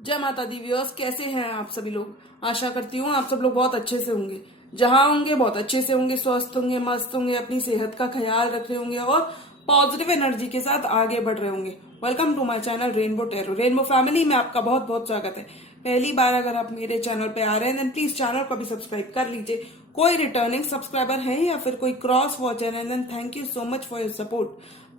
जय माता the viewers, कैसे हैं आप सभी लोग। आशा करती हूँ आप सब लोग बहुत अच्छे से होंगे। जहां होंगे बहुत अच्छे से होंगे, स्वस्थ होंगे, मस्त होंगे, अपनी सेहत का ख्याल रख रहे होंगे और पॉजिटिव एनर्जी के साथ आगे बढ़ रहे होंगे। Welcome to my channel Rainbow Tarot. Rainbow family में आपका बहुत बहुत स्वागत है। पहली बार अगर आप मेरे चैनल पे आ रहे हैं देन प्लीज चैनल को भी सब्सक्राइब कर लीजिए। कोई रिटर्निंग सब्सक्राइबर है या फिर कोई क्रॉस वॉचर है then thank you so much for your support.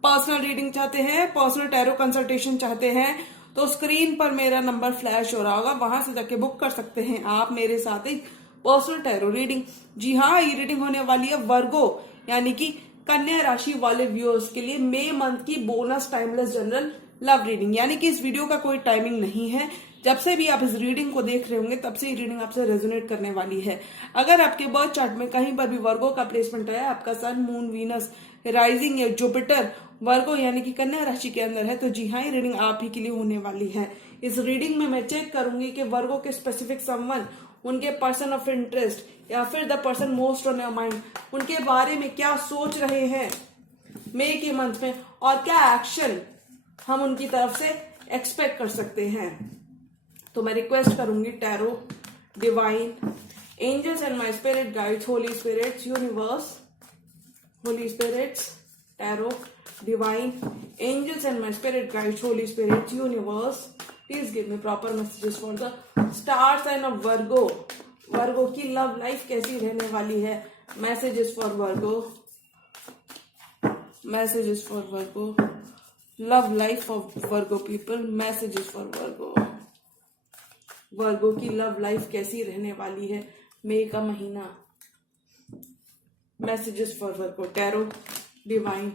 Personal reading चाहते हैं, पर्सनल टैरो कंसल्टेशन चाहते हैं तो स्क्रीन पर मेरा नंबर फ्लैश हो रहा होगा, वहां से जाके बुक कर सकते हैं आप मेरे साथ एक पर्सनल टैरो रीडिंग। जी हाँ, ये रीडिंग होने वाली है वर्गो यानी कि कन्या राशि वाले व्यूअर्स के लिए मई मंथ की bonus timeless general love reading. यानी कि इस वीडियो का कोई टाइमिंग नहीं है, जब से भी आप इस रीडिंग को देख रहे होंगे तब से ये रीडिंग आपसे रेजोनेट करने वाली है। अगर आपके बर्थ चार्ट में कहीं पर भी वर्गो का प्लेसमेंट है, आपका सन, मून, वीनस, राइजिंग या जुपिटर वर्गो यानी कि कन्या राशि के अंदर है, तो जी हाँ, ये रीडिंग आप ही के लिए होने वाली है। इस रीडिंग में मैं चेक करूंगी कि वर्गो के स्पेसिफिक समवन, उनके पर्सन ऑफ इंटरेस्ट या फिर the person most on your mind, उनके बारे में क्या सोच रहे हैं मई के मंथ में और क्या एक्शन हम उनकी तरफ से एक्सपेक्ट कर सकते हैं। तो मैं रिक्वेस्ट करूंगी tarot, divine, angels and my spirit guides, holy spirits, universe, holy spirits, tarot, divine, angels and my spirit guides, holy spirits, universe, please give me proper messages for the star sign of Virgo. Virgo की love life कैसी रहने वाली है। Messages for Virgo, messages for Virgo, love life of Virgo people, messages for Virgo. Virgo की love life कैसी रहने वाली है मई का महीना। Messages for Virgo, Tarot, Divine,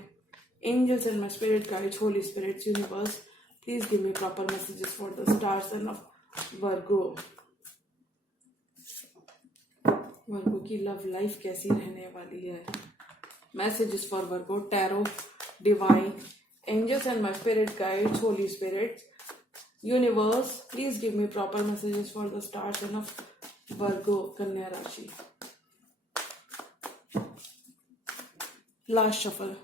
Angels and my spirit guides, Holy Spirits, Universe, please give me proper messages for the star sign of Virgo. Virgo की love life कैसी रहने वाली है। Messages for Virgo, Tarot, Divine, Angels and my spirit guides, Holy Spirits, Universe, please give me proper messages for the star sign of Virgo, Kanya Rashi. Last shuffle.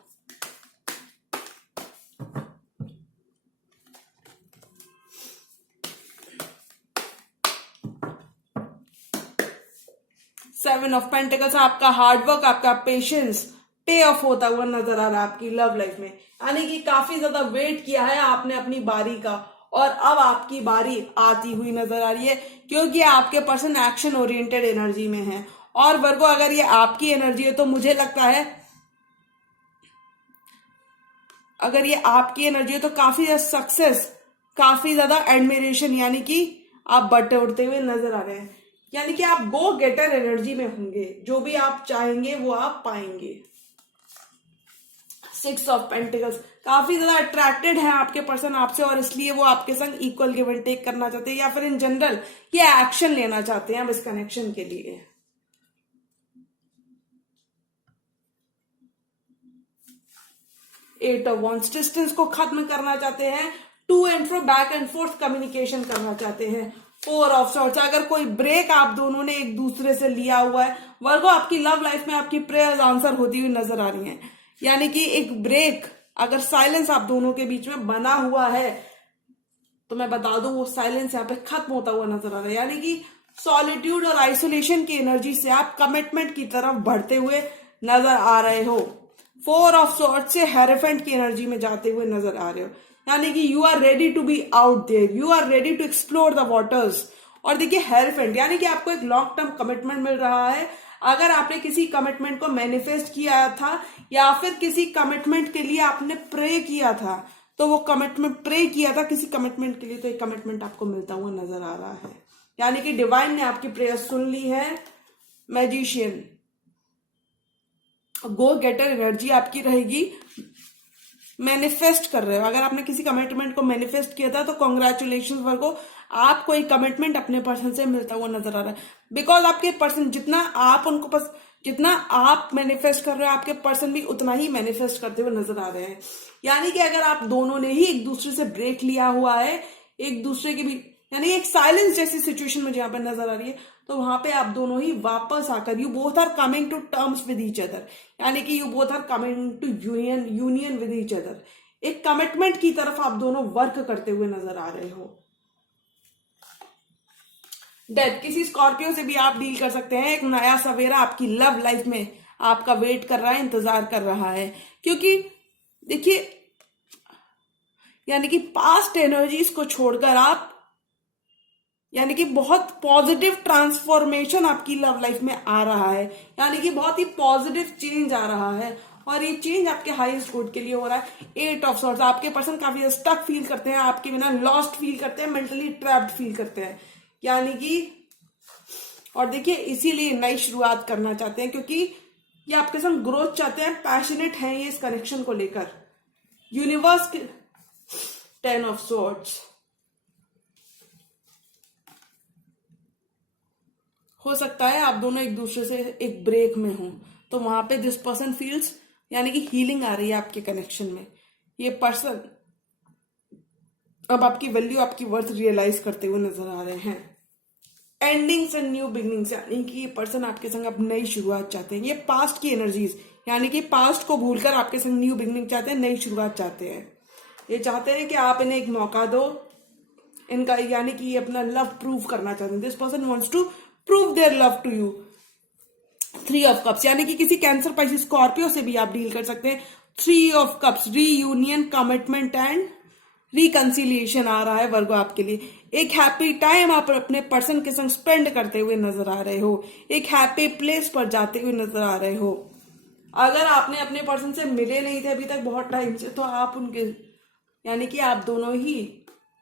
Seven of pentacles, आपका hard work, आपका patience पे of होता हुआ नजर आ रहा है आपकी लव लाइफ में। यानी कि काफी ज्यादा वेट किया है आपने अपनी बारी का और अब आपकी बारी आती हुई नजर आ रही है, क्योंकि आपके पर्सन एक्शन ओरिएंटेड एनर्जी में है। और वर्गो, अगर ये आपकी एनर्जी है तो मुझे लगता है अगर ये आपकी एनर्जी है तो काफी ज्यादा सक्सेस, काफी ज्यादा एडमिरेशन, यानी कि आप बटे उड़ते हुए नजर आ रहे हैं। यानी कि आप गो गेटर एनर्जी में होंगे, जो भी आप चाहेंगे वो आप पाएंगे। सिक्स ऑफ पेंटिकल्स, काफी ज्यादा अट्रैक्टेड है आपके पर्सन आपसे और इसलिए वो आपके संग इक्वल गिव एंड टेक करना चाहते हैं या फिर इन जनरल ये एक्शन लेना चाहते हैं अब इस कनेक्शन के लिए। एट ऑफ वॉन्ड्स, डिस्टेंस को खत्म करना चाहते हैं, to and fro back and forth communication करना चाहते हैं। फोर ऑफ सॉर्ड्स, अगर कोई ब्रेक आप दोनों ने एक दूसरे से लिया हुआ है वर्गो, आपकी लव लाइफ में आपकी प्रेयर्स आंसर होती हुई नजर आ रही हैं। यानी कि एक ब्रेक, अगर साइलेंस आप दोनों के बीच में बना हुआ है तो मैं बता दूं वो साइलेंस यहाँ पे खत्म होता हुआ नजर आ रहा है। यानी कि सॉलिट्यूड और आइसोलेशन की एनर्जी से आप कमिटमेंट की तरफ बढ़ते हुए नजर आ रहे हो। फोर ऑफ सॉर्ड्स से हेरेफेंट की एनर्जी में जाते हुए नजर आ रहे हो। यानी कि you are ready to be out there, you are ready to explore the waters. और देखिए हेरेफेंट, यानी कि आपको एक लॉन्ग टर्म कमिटमेंट मिल रहा है। अगर आपने किसी कमिटमेंट को मैनिफेस्ट किया था या फिर किसी कमिटमेंट के लिए आपने प्रे किया था, तो वो कमिटमेंट प्रे किया था किसी कमिटमेंट के लिए, तो एक कमिटमेंट आपको मिलता हुआ नजर आ रहा है। यानी कि डिवाइन ने आपकी प्रेयर सुन ली है। मैजिशियन, गो गेटर एनर्जी आपकी रहेगी, मैनिफेस्ट कर रहे हो। अगर आपने किसी कमिटमेंट को मैनिफेस्ट किया था तो कॉन्ग्रेचुलेशन वर्गो, आपको एक कमिटमेंट अपने पर्सन से मिलता हुआ नजर आ रहा है। बिकॉज आपके पर्सन, जितना आप मैनिफेस्ट कर रहे हो आपके पर्सन भी उतना ही मैनिफेस्ट करते हुए नजर आ रहे हैं। यानी कि अगर आप दोनों ने ही एक दूसरे से ब्रेक लिया हुआ है, एक दूसरे के भी, यानी एक साइलेंस जैसी सिचुएशन मुझे यहाँ पर नजर आ रही है, तो वहां पे आप दोनों ही वापस आकर you both are coming to terms with each other. यानी कि you both are coming to union with each other. एक कमिटमेंट की तरफ आप दोनों वर्क करते हुए नजर आ रहे हो। डेथ, किसी स्कॉर्पियो से भी आप डील कर सकते हैं। एक नया सवेरा आपकी लव लाइफ में आपका वेट कर रहा है, इंतजार कर रहा है। क्योंकि देखिए, यानी कि पास्ट एनर्जीज को छोड़कर आप, यानी कि बहुत पॉजिटिव ट्रांसफॉर्मेशन आपकी लव लाइफ में आ रहा है, यानी कि बहुत ही पॉजिटिव चेंज आ रहा है, और ये चेंज आपके हाईएस्ट गुड के लिए हो रहा है। 8 ऑफ सॉर्ड्स, आपके पर्सन काफी स्टक फील करते हैं, आपके बिना लॉस्ट फील करते हैं, मेंटली ट्रैप्ड फील करते हैं, यानी कि, और देखिए इसीलिए नई शुरुआत करना चाहते हैं, क्योंकि ये आपके संग ग्रोथ चाहते हैं, पैशनेट हैं ये इस कनेक्शन को लेकर। यूनिवर्स के 10 ऑफ सॉर्ड्स, हो सकता है आप दोनों एक दूसरे से एक ब्रेक में हो, तो वहां पे दिस पर्सन फील्स, यानी कि हीलिंग आ रही है आपके कनेक्शन में। ये पर्सन अब आपकी वैल्यू, आपकी वर्थ रियलाइज करते हुए नजर आ रहे हैं। एंडिंग्स एंड न्यू बिगनिंग्स, यानी कि ये पर्सन आपके संग अब नई शुरुआत चाहते हैं। ये पास्ट की एनर्जीज, यानी कि पास्ट को भूलकर आपके संग न्यू बिगनिंग चाहते हैं, नई शुरुआत चाहते हैं। ये चाहते हैं कि आप इन्हें एक मौका दो इनका, यानी कि ये अपना लव प्रूव करना चाहते हैं। This person wants to prove their love to you. 3 of cups, यानी कि किसी कैंसर, पाइसिस, स्कॉर्पियो से भी आप डील कर सकते हैं। 3 of cups, reunion, commitment and reconciliation आ रहा है वर्गो आपके लिए। एक हैप्पी टाइम आप अपने पर्सन के संग स्पेंड करते हुए नजर आ रहे हो, एक हैप्पी प्लेस पर जाते हुए नजर आ रहे हो। अगर आपने अपने पर्सन से मिले नहीं थे अभी तक बहुत टाइम से, तो आप उनके, यानी कि आप दोनों ही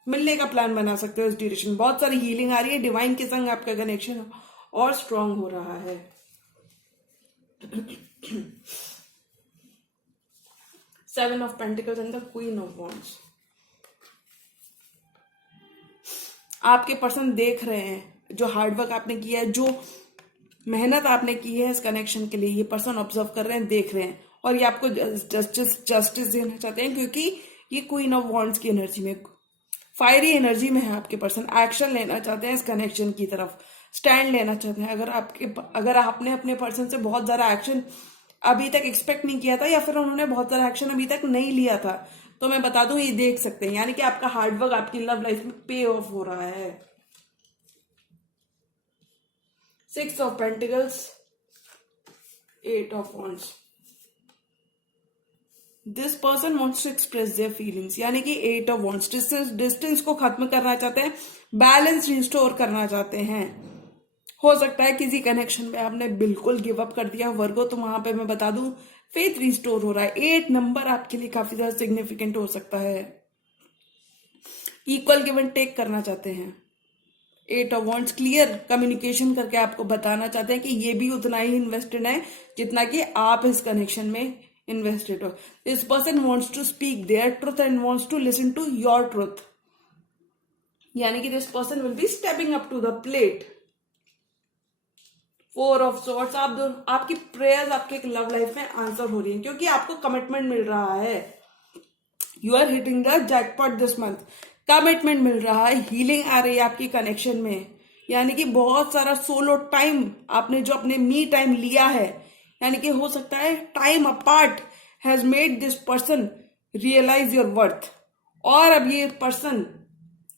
मिलने का प्लान बना सकते हो इस ड्यूरेशन। बहुत सारी हीलिंग आ रही है, डिवाइन के संग आपका कनेक्शन और स्ट्रांग हो रहा है। Seven of pentacles and the queen of wands, आपके पर्सन देख रहे हैं जो हार्डवर्क आपने किया है, जो मेहनत आपने की है इस कनेक्शन के लिए। ये पर्सन ऑब्जर्व कर रहे हैं, देख रहे हैं, और ये आपको जस्टिस देना चाहते हैं, क्योंकि ये क्वीन ऑफ वॉन्ड्स की एनर्जी में, फायरी एनर्जी में है आपके पर्सन। एक्शन लेना चाहते हैं इस कनेक्शन की तरफ, स्टैंड लेना चाहते हैं। अगर आपने अपने पर्सन से बहुत ज्यादा एक्शन अभी तक एक्सपेक्ट नहीं किया था, या फिर उन्होंने बहुत सारा एक्शन अभी तक नहीं लिया था, तो मैं बता दूं ये देख सकते हैं, यानी कि आपका हार्डवर्क आपकी लव लाइफ में पे ऑफ हो रहा है। 6 of pentacles, 8 of wands, this person wants to express their feelings, यानी कि 8 ऑफ वॉन्ड्स, डिस्टेंस को खत्म करना चाहते हैं, बैलेंस रिस्टोर करना चाहते हैं। हो सकता है किसी कनेक्शन में आपने बिल्कुल गिव अप कर दिया वर्गो, तो वहां पे मैं बता दूं फेथ रिस्टोर हो रहा है। 8 नंबर आपके लिए काफी ज्यादा सिग्निफिकेंट हो सकता है। इक्वल गिव एंड टेक करना चाहते हैं। 8 ऑफ वॉन्ड्स, क्लियर कम्युनिकेशन करके आपको बताना चाहते हैं कि ये भी उतना ही इन्वेस्टेड है जितना कि आप इस कनेक्शन में इन्वेस्टेड हो। This person wants to speak their truth and wants to listen to your truth, यानी कि this person will be stepping up to the plate. 4 of swords, आपकी प्रेयर्स आपके लव लाइफ में आंसर हो रही है, क्योंकि आपको कमिटमेंट मिल रहा है। You are hitting the jackpot this month, commitment मिल रहा है, हीलिंग आ रही है आपकी कनेक्शन में, यानी कि बहुत सारा सोलो टाइम आपने जो अपने मी टाइम लिया है, यानी कि हो सकता है time apart has made this person realise your worth, और अब ये पर्सन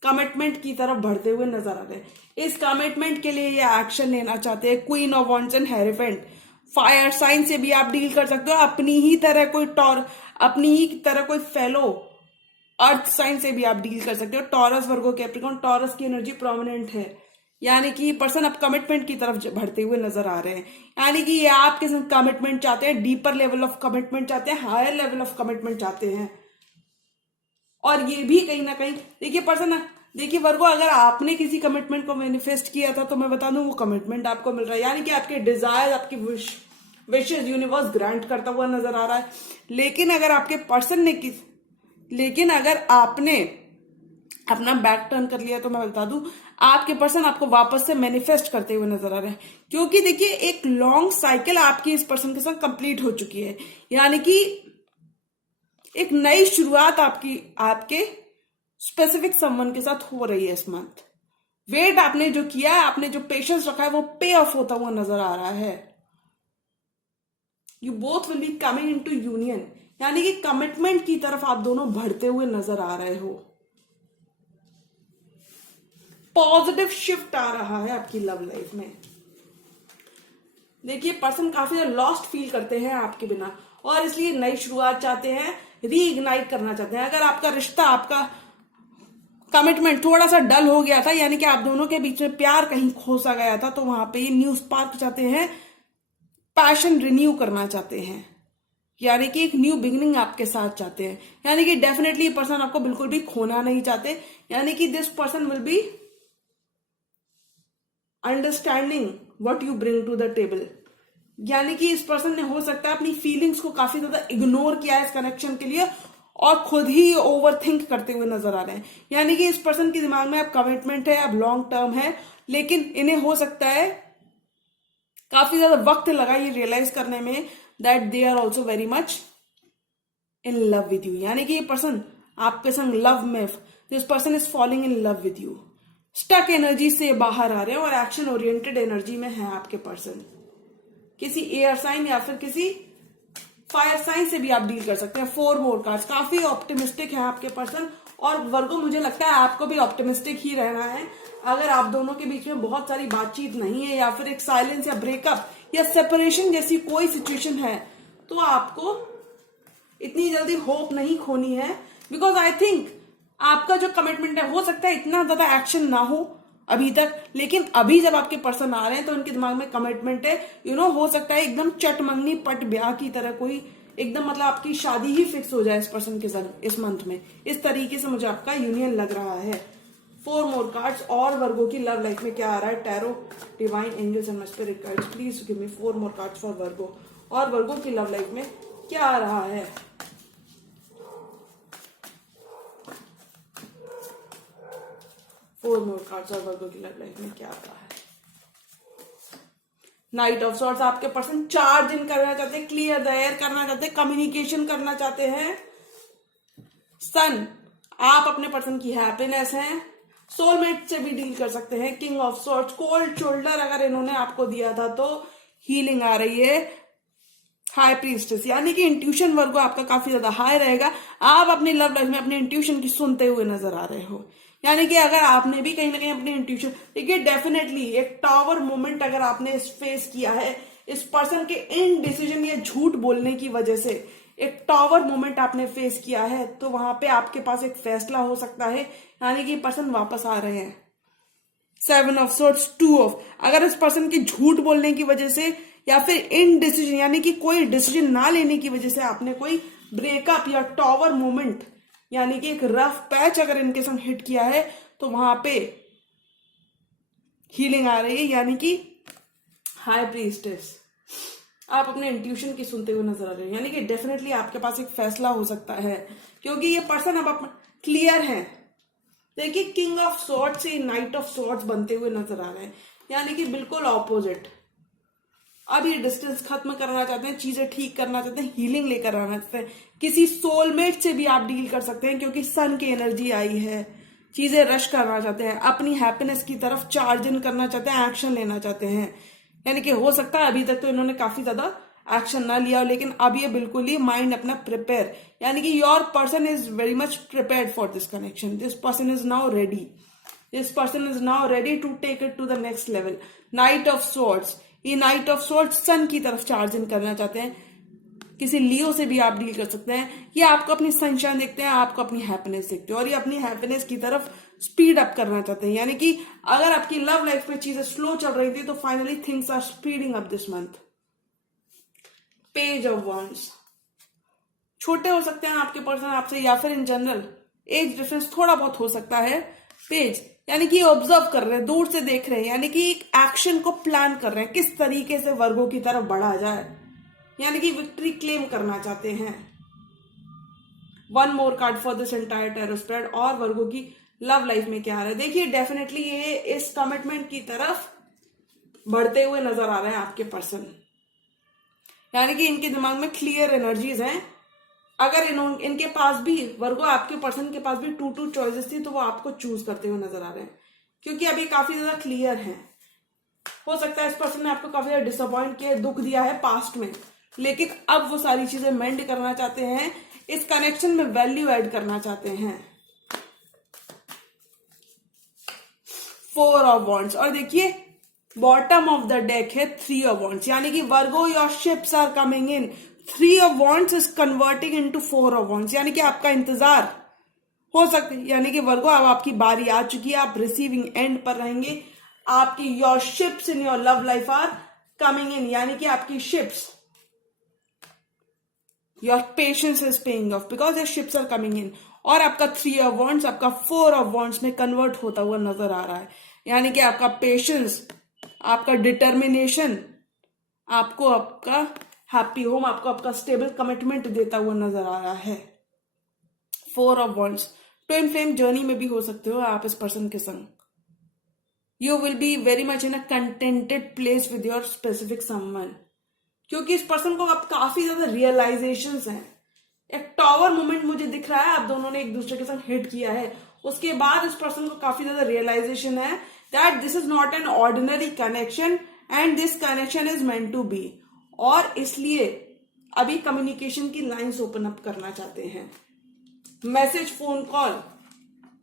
कमिटमेंट की तरफ बढ़ते हुए नजर आ रहे हैं। इस कमिटमेंट के लिए ये एक्शन लेना चाहते हैं। Queen of wands and hierophant, fire sign से भी आप डील कर सकते हो, अपनी ही तरह कोई फेलो अर्थ साइन से भी आप डील कर सकते हो। टॉरस, वर्गो, कैप्रिकॉर्न, टॉरस की एनर्जी प्रोमिनेंट है, यानी कि पर्सन अब कमिटमेंट की तरफ बढ़ते हुए नजर आ रहे हैं, यानी कि ये आपके साथ कमिटमेंट चाहते हैं, डीपर लेवल ऑफ कमिटमेंट चाहते हैं, हायर लेवल ऑफ कमिटमेंट चाहते हैं। और ये भी कहीं ना कहीं देखिए पर्सन, देखिए वर्गो, अगर आपने किसी कमिटमेंट को मैनिफेस्ट किया था तो मैं बता दूं वो कमिटमेंट आपको मिल रहा है, यानी कि आपके डिजायर, आपकी विशेष यूनिवर्स ग्रांट करता हुआ नजर आ रहा है। लेकिन अगर आपने अपना बैक टर्न कर लिया तो मैं बता दूं आपके पर्सन आपको वापस से मैनिफेस्ट करते हुए नजर आ रहे हैं, क्योंकि देखिए एक लॉन्ग साइकिल आपकी इस पर्सन के साथ कंप्लीट हो चुकी है, यानी कि एक नई शुरुआत आपके स्पेसिफिक समवन के साथ हो रही है इस मंथ। वेट आपने जो किया है, आपने जो पेशेंस रखा है, वो पे ऑफ होता हुआ नजर आ रहा है। You both will be coming into union, यानी कि कमिटमेंट की तरफ आप दोनों बढ़ते हुए नजर आ रहे हो। पॉजिटिव शिफ्ट आ रहा है आपकी लव लाइफ में। देखिए पर्सन काफी लॉस्ट फील करते हैं आपके बिना और इसलिए नई शुरुआत चाहते हैं, रीइग्नाइट करना चाहते हैं। अगर आपका रिश्ता, आपका कमिटमेंट थोड़ा सा डल हो गया था, यानी कि आप दोनों के बीच में प्यार कहीं खो सा गया था, तो वहां पे ये न्यू स्पार्क चाहते हैं, पैशन रिन्यू करना चाहते हैं, यानी कि एक न्यू बिगिनिंग आपके साथ चाहते हैं। यानी कि डेफिनेटली ये पर्सन आपको बिल्कुल भी खोना नहीं चाहते, यानी कि this person will be understanding what you bring to the table. यानी कि इस पर्सन ने हो सकता है अपनी फीलिंग्स को काफी ज्यादा इग्नोर किया है इस कनेक्शन के लिए और खुद ही ओवरथिंक करते हुए नजर आ रहे हैं। यानी कि इस पर्सन के दिमाग में अब कमिटमेंट है, अब लॉन्ग टर्म है, लेकिन इन्हें हो सकता है काफी ज्यादा वक्त लगा ये रियलाइज करने में that they are also very much in love with you. यानी कि ये पर्सन आपके संग लव में, this person is following in love with you. Stuck energy से बाहर आ रहे हैं और एक्शन ओरिएंटेड एनर्जी में है आपके पर्सन। किसी एयर साइन या फिर किसी फायर साइन से भी आप डील कर सकते हैं। 4 मोर कार्ड्स, काफी ऑप्टिमिस्टिक है आपके पर्सन और वर्गो मुझे लगता है आपको भी ऑप्टिमिस्टिक ही रहना है। अगर आप दोनों के बीच में बहुत सारी बातचीत नहीं है या फिर एक साइलेंस या ब्रेकअप या सेपरेशन जैसी कोई सिचुएशन है तो आपको इतनी जल्दी होप नहीं खोनी है, बिकॉज आई थिंक आपका जो कमिटमेंट है, हो सकता है इतना ज्यादा एक्शन ना हो अभी तक, लेकिन अभी जब आपके पर्सन आ रहे हैं तो उनके दिमाग में कमिटमेंट है। हो सकता है एकदम चटमंगनी पट ब्याह की तरह कोई एकदम मतलब आपकी शादी ही फिक्स हो जाए इस पर्सन के साथ इस मंथ में। इस तरीके से मुझे आपका यूनियन लग रहा है। 4 मोर कार्ड्स और वर्गो की लव लाइफ में क्या आ रहा है? Tarot, divine angels and spirit guides, please give me 4 more cards for Virgo. और वर्गो की लव लाइफ में क्या आ रहा है? फोर मोर कार्ड्स और वर्गो की लव लाइफ में क्या आता है? नाइट ऑफ सॉर्ड्स, आपके पर्सन चार्ज इन करना चाहते हैं, क्लियर द एयर करना चाहते हैं, कम्युनिकेशन करना चाहते हैं। सन, आप अपने पर्सन की हैप्पीनेस हैं, सोलमेट से भी डील कर सकते हैं। King of swords, cold shoulder अगर इन्होंने आपको दिया था तो हीलिंग आ रही है। हाई प्रीस्टेस, यानी कि इंट्यूशन वर्गो आपका काफी ज्यादा हाई रहेगा। आप अपनी लव लाइफ में अपने इंट्यूशन की सुनते हुए नजर आ रहे हो। यानी कि अगर आपने भी कहीं ना कहीं अपनी इंट्यूशन, देखिए डेफिनेटली एक टावर मोमेंट अगर आपने फेस किया है इस पर्सन के इनडिसीजन या झूठ बोलने की वजह से, एक टावर मोमेंट आपने फेस किया है, तो वहां पे आपके पास एक फैसला हो सकता है, यानी कि पर्सन वापस आ रहे हैं। 7 ऑफ सॉर्ड्स, 2 ऑफ, अगर इस पर्सन की झूठ बोलने की वजह से या फिर इनडिसीजन यानी कि कोई डिसीजन ना लेने की वजह से आपने कोई ब्रेकअप या टावर मोमेंट यानी कि एक रफ पैच अगर इनके संग हिट किया है तो वहां पे हीलिंग आ रही है। यानी कि हाई प्रीस्टेस, आप अपने इंट्यूशन की सुनते हुए नजर आ रहे हैं। यानी कि डेफिनेटली आपके पास एक फैसला हो सकता है क्योंकि ये पर्सन अब क्लियर है। देखिए किंग ऑफ सॉर्ड्स से नाइट ऑफ सॉर्ड्स बनते हुए नजर आ रहे हैं, यानी कि बिल्कुल ऑपोजिट। अब ये डिस्टेंस खत्म करना चाहते हैं, चीजें ठीक करना चाहते हैं, हीलिंग लेकर आना चाहते हैं। किसी सोलमेट से भी आप डील कर सकते हैं क्योंकि सन की एनर्जी आई है। चीजें रश करना चाहते हैं, अपनी हैप्पीनेस की तरफ चार्ज इन करना चाहते हैं, एक्शन लेना चाहते हैं। यानी कि हो सकता है अभी तक तो इन्होंने काफी ज्यादा एक्शन ना लिया, लेकिन अब ये बिल्कुल ही माइंड अपना प्रिपेयर, यानी कि your person is very much prepared for this connection. This person is now ready, this person is now ready to take it to the next level. Knight of swords, ये knight of swords sun की तरफ charge in करना चाहते हैं। किसी लियो से भी आप डील कर सकते हैं। ये आपको अपनी सनशाइन देखते हैं, आपको अपनी हैप्पीनेस देखते हैं और ये अपनी हैप्पीनेस की तरफ स्पीड अप करना चाहते हैं। यानी कि अगर आपकी लव लाइफ में चीजें स्लो चल रही थी तो finally things are speeding up this month. Page of wands, छोटे हो सकते हैं आपके पर्सन आपसे या फिर इन जनरल एज डिफरेंस थोड़ा बहुत हो सकता है। पेज यानी कि ऑब्जर्व कर रहे हैं, दूर से देख रहे हैं, यानी कि एक एक्शन को प्लान कर रहे हैं किस तरीके से वर्गो की तरफ बढ़ा जाए, यानी कि विक्ट्री क्लेम करना चाहते हैं। 1 more card for this entire tarot spread. और वर्गो की लव लाइफ में क्या आ रहा है? देखिए डेफिनेटली ये इस कमिटमेंट की तरफ बढ़ते हुए नजर आ रहे हैं आपके पर्सन, यानी कि इनके दिमाग में क्लियर एनर्जीज हैं। अगर इनके पास भी वर्गो आपके पर्सन के पास भी 2 चॉइसेस थी तो वो आपको चूज करते हुए नजर आ रहे हैं क्योंकि अभी काफी ज्यादा क्लियर है। हो सकता है इस पर्सन ने आपको काफी ज्यादा डिसअपॉइंट किया, दुख दिया है पास्ट में, लेकिन अब वो सारी चीजें मेंड करना चाहते हैं, इस कनेक्शन में वैल्यू ऐड करना चाहते हैं। 4 ऑफ वॉन्ड्स, और देखिए बॉटम ऑफ द डेक है 3 ऑफ वॉन्ड्स, यानी कि Virgo your ships are coming in, 3 of wands is converting into 4 of wands, यानी कि आपका इंतजार हो सकता है, यानी कि वर्गो अब आपकी बारी आ चुकी है, आप रिसीविंग एंड पर रहेंगे, आपकी your ships in your love life are coming in, यानी कि आपकी ships, your patience is paying off because your ships are coming in, और आपका 3 ऑफ वॉन्ड्स आपका 4 ऑफ वॉन्ड्स में कन्वर्ट होता हुआ नजर आ रहा है, यानी कि आपका पेशेंस, आपका डिटर्मिनेशन आपको आपका हैप्पी होम, आपको आपका स्टेबल कमिटमेंट देता हुआ नजर आ रहा है। 4 of wands, twin flame journey में भी हो सकते हो आप इस पर्सन के संग। You will be very much in a contented place with your specific someone, क्योंकि इस पर्सन को अब काफी ज्यादा रियलाइजेशंस हैं। एक टावर मोमेंट मुझे दिख रहा है, आप दोनों ने एक दूसरे के साथ हिट किया है, उसके बाद इस पर्सन को काफी ज्यादा रियलाइजेशन है that this is not an ordinary connection and this connection is meant to be, और इसलिए अभी कम्युनिकेशन की लाइंस ओपन अप करना चाहते हैं। मैसेज, फोन कॉल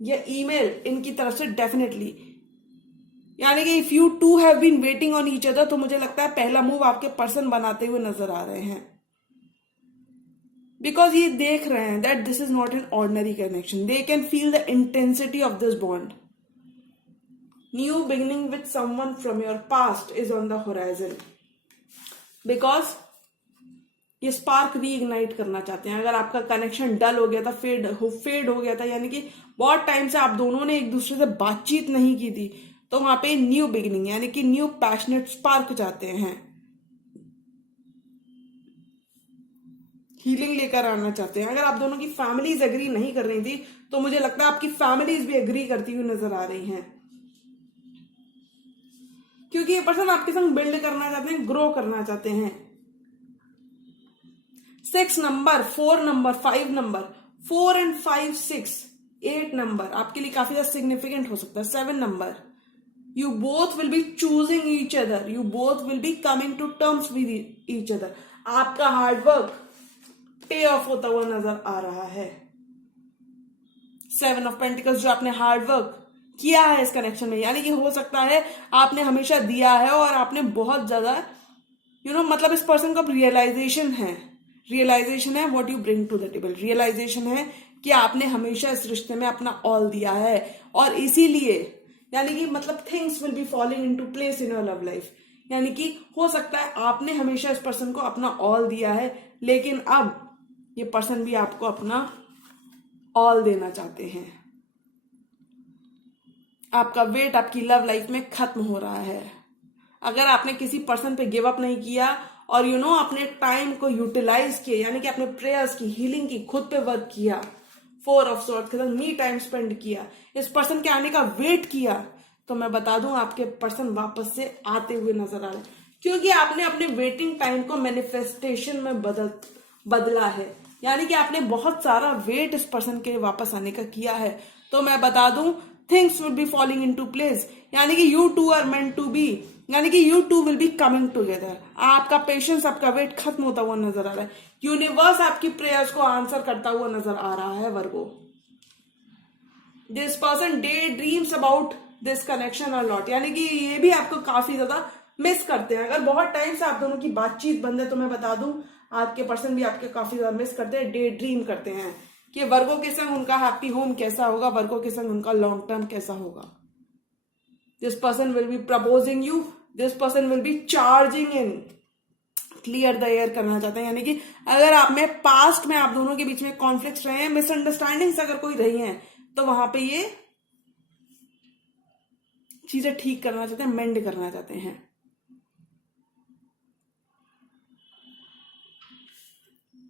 या ईमेल इनकी तरफ से डेफिनेटली, यानी कि if you two have been waiting on each other, तो मुझे लगता है पहला मूव आपके पर्सन बनाते हुए नजर आ रहे हैं, बिकॉज ये देख रहे हैं that this is not an ordinary connection, they can feel the intensity of this bond. New beginning with someone from your past is on the horizon, because ये स्पार्क रीइग्नाइट करना चाहते हैं। अगर आपका कनेक्शन डल हो गया था, फेड हो गया था, यानी कि बहुत टाइम से आप दोनों ने एक दूसरे से बातचीत नहीं की थी, तो वहां पे न्यू बिगिनिंग यानी कि न्यू पैशनेट स्पार्क चाहते हैं, हीलिंग लेकर आना चाहते हैं। अगर आप दोनों की फैमिलीज एग्री नहीं कर रही थी, तो मुझे लगता है आपकी फैमिलीज भी एग्री करती हुई नजर आ रही हैं, क्योंकि ये पर्सन आपके संग बिल्ड करना चाहते हैं, ग्रो करना चाहते हैं। 6 number, 4 number, 5 number, 4 and 5, 6, 8 number आपके लिए काफी ज्यादा सिग्निफिकेंट हो सकता है। 7 number, you both will be choosing each other, you both will be coming to terms with each other, आपका हार्डवर्क पे ऑफ होता हुआ नजर आ रहा है। 7 ऑफ पेंटिकल्स, जो आपने हार्डवर्क किया है इस कनेक्शन में, यानी कि हो सकता है आपने हमेशा दिया है और आपने बहुत ज्यादा मतलब इस पर्सन का रियलाइजेशन है what you bring to the table, realisation है कि आपने हमेशा इस रिश्ते में अपना ऑल दिया है, और इसीलिए यानी कि मतलब things will be falling into place in your love life, यानी कि हो सकता है आपने हमेशा इस पर्सन को अपना ऑल दिया है, लेकिन अब ये पर्सन भी आपको अपना ऑल देना चाहते हैं। आपका वेट आपकी लव लाइफ में खत्म हो रहा है। अगर आपने किसी पर्सन पे गिव अप नहीं किया और अपने टाइम को यूटिलाइज किया, यानी कि अपने प्रेयर्स की, हीलिंग की, खुद पे वर्क किया, 4 ऑफ सॉर्ड्स के साथ मी टाइम स्पेंड किया, इस पर्सन के आने का वेट किया, तो मैं बता दूं आपके पर्सन वापस से आते हुए नजर आ रहे हैं, क्योंकि आपने अपने वेटिंग टाइम को मैनिफेस्टेशन में बदला है, यानी कि आपने बहुत सारा वेट इस पर्सन के वापस आने का किया है। तो मैं बता दूं things will be falling into place, यानी कि you two are meant to be, यानी कि you two will be coming together. आपका पेशेंस, आपका वेट खत्म होता हुआ नजर आ रहा है। यूनिवर्स आपकी प्रेयर्स को आंसर करता हुआ नजर आ रहा है Virgo. This person daydreams about this connection a lot, यानी कि ये भी आपको काफी ज्यादा मिस करते हैं। अगर बहुत टाइम से आप दोनों की बातचीत बंद है, तो मैं बता दूं आपके पर्सन भी आपके काफी ज्यादा मिस करते हैं, डे ड्रीम करते हैं कि वर्गो के संग उनका हैप्पी होम कैसा होगा, वर्गो के संग उनका लॉन्ग टर्म कैसा होगा। This person will B proposing you, this person will B charging in, clear the air करना चाहते हैं, यानी कि अगर आप में पास्ट में आप दोनों के बीच में कॉन्फ्लिक्ट्स रहे हैं, मिसअंडरस्टैंडिंग्स अगर कोई रही हैं, तो वहां पे ये चीजें ठीक करना चाहते हैं, मेंड करना चाहते हैं।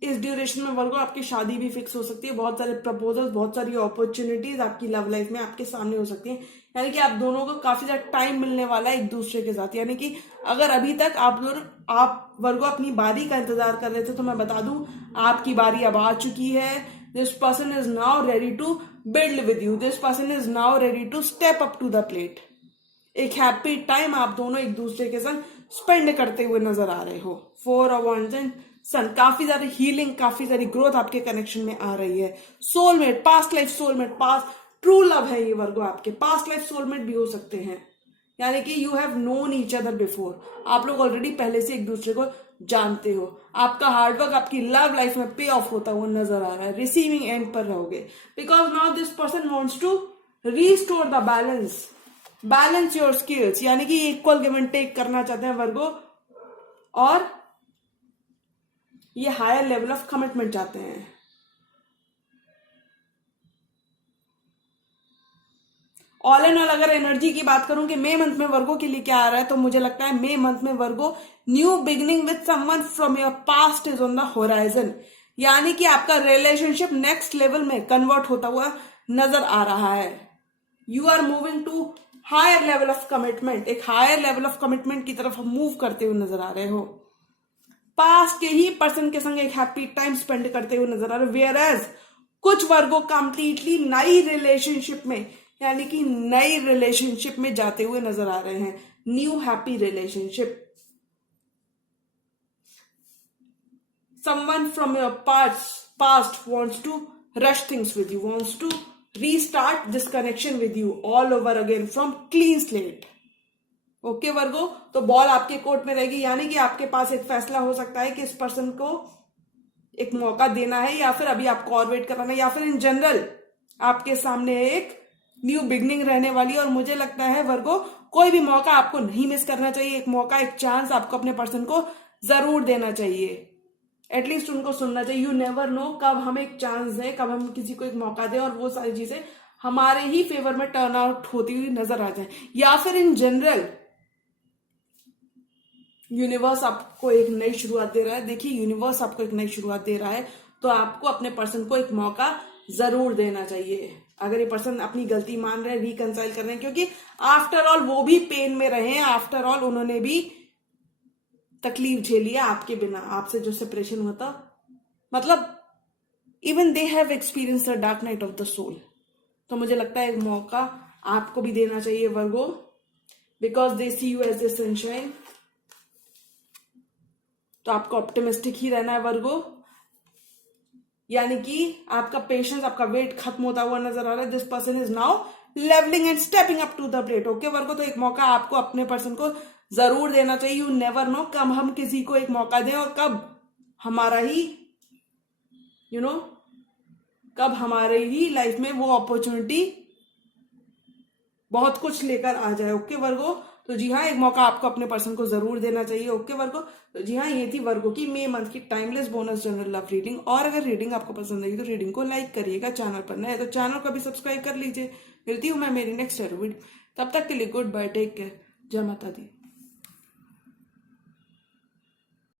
इस ड्यूरेशन में वर्गो आपकी शादी भी फिक्स हो सकती है। बहुत सारे प्रपोजल्स, बहुत सारी अपॉर्चुनिटीज आपकी लव लाइफ में आपके सामने हो सकती हैं, यानी कि आप दोनों को काफी ज्यादा टाइम मिलने वाला है एक दूसरे के साथ। यानी कि अगर अभी तक आप वर्गो अपनी बारी का इंतजार कर रहे थे, तो मैं बता दूं आपकी बारी अब आ चुकी है। This person is now ready to build with you, this person is now ready to step up to the plate. एक हैप्पी टाइम आप दोनों एक दूसरे के साथ स्पेंड करते हुए नजर आ रहे हो। 4 ऑफ वांड्स एंड सन, काफी ज्यादा हीलिंग, काफी सारी ग्रोथ आपके कनेक्शन में आ रही है। Soulmate, past life soulmate, past true love है ये वर्गो, आपके पास्ट लाइफ सोलमेट भी हो सकते हैं, यानी कि you have known each other before, आप लोग ऑलरेडी पहले से एक दूसरे को जानते हो, आपका हार्डवर्क आपकी लव लाइफ में पे ऑफ होता हुआ नजर आ रहा है, रिसीविंग एंड पर रहोगे, because now this person wants to restore the balance your skills, यानी कि इक्वल गिव एंड टेक करना चाहते हैं वर्गो, और ये हायर लेवल ऑफ कमिटमेंट चाहते हैं। ऑल एंड ऑल अगर एनर्जी की बात करूं कि मई मंथ में वर्गो के लिए क्या आ रहा है, तो मुझे लगता है मई मंथ में Virgo new beginning with someone from your past is on the horizon, यानी कि आपका रिलेशनशिप नेक्स्ट लेवल में कन्वर्ट होता हुआ नजर आ रहा है। You are moving to higher level of commitment, एक हायर लेवल ऑफ कमिटमेंट की तरफ मूव करते हुए नजर आ रहे हो। पास्ट के ही पर्सन के संग एक हैप्पी टाइम स्पेंड करते हुए नजर आ रहे हो, वेयर एज कुछ वर्गो कंप्लीटली नई रिलेशनशिप में, यानी कि नई रिलेशनशिप में जाते हुए नजर आ रहे हैं, new happy relationship. Someone from your past wants to rush things with you, wants to restart this connection with you all over again from clean slate. Okay Virgo, तो बॉल आपके कोर्ट में रहेगी, यानी कि आपके पास एक फैसला हो सकता है कि इस पर्सन को एक मौका देना है, या फिर अभी आपको और वेट कराना है, या फिर इन जनरल आपके सामने एक न्यू बिगनिंग रहने वाली है। और मुझे लगता है वर्गो कोई भी मौका आपको नहीं मिस करना चाहिए, एक मौका एक चांस आपको अपने पर्सन को जरूर देना चाहिए, एटलीस्ट उनको सुनना चाहिए। यू नेवर नो कब हमें एक चांस दें, कब हम किसी को एक मौका दें और वो सारी चीजें हमारे ही फेवर में टर्न आउट होती हुई नजर आ जाए, या फिर इन जनरल यूनिवर्स आपको एक नई शुरुआत दे रहा है। देखिए यूनिवर्स आपको एक नई शुरुआत दे रहा है, तो आपको अपने पर्सन को एक मौका जरूर देना चाहिए। अगर ये पर्सन अपनी गलती मान रहे हैं, रिकंसाइल कर रहे हैं, क्योंकि आफ्टर ऑल वो भी पेन में रहे हैं, आफ्टर ऑल उन्होंने भी तकलीफ झेली है आपके बिना, आपसे जो सेपरेशन हुआ था, मतलब even they have experience the dark night of the soul. तो मुझे लगता है एक मौका आपको भी देना चाहिए Virgo, because they see you as a sunshine. तो आपको ऑप्टिमिस्टिक ही रहना है वर्गो, यानी कि आपका पेशेंस, आपका वेट खत्म होता हुआ नजर आ रहा है। This person is now levelling and stepping up to the plate. Okay Virgo, तो एक मौका आपको अपने पर्सन को जरूर देना चाहिए। यू नेवर नो कब हम किसी को एक मौका दें और कब हमारा ही कब हमारे ही लाइफ में वो अपॉर्चुनिटी बहुत कुछ लेकर आ जाए। ओके वर्गो, तो जी हाँ, एक मौका आपको अपने पर्सन को जरूर देना चाहिए। ओके वर्गो, तो जी हाँ, ये थी वर्गो की मई मंथ की timeless bonus general love reading. और अगर रीडिंग आपको पसंद आई तो रीडिंग को लाइक करिएगा, चैनल पर नए तो चैनल को भी सब्सक्राइब कर लीजिए। मिलती हूँ मैं मेरी नेक्स्ट वीडियो, तब तक के लिए गुड बाय, टेक केयर, जय माता दी।